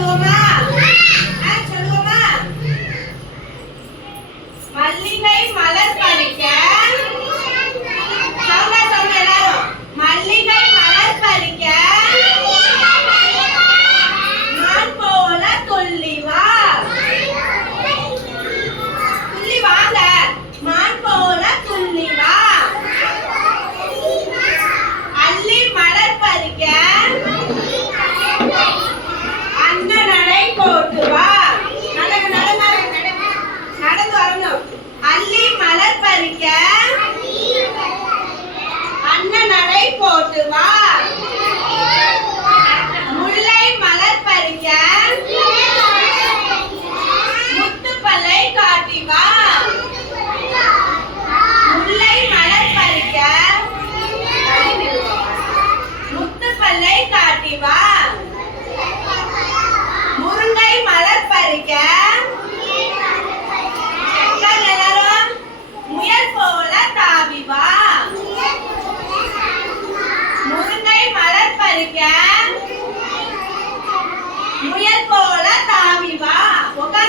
Lord.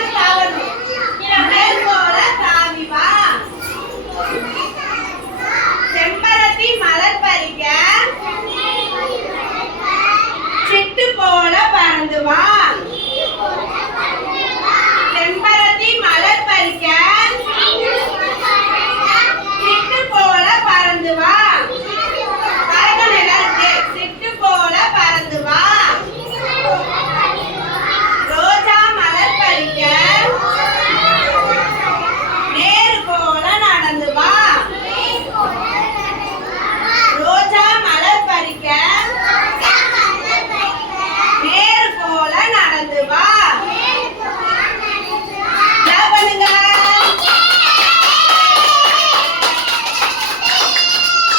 class.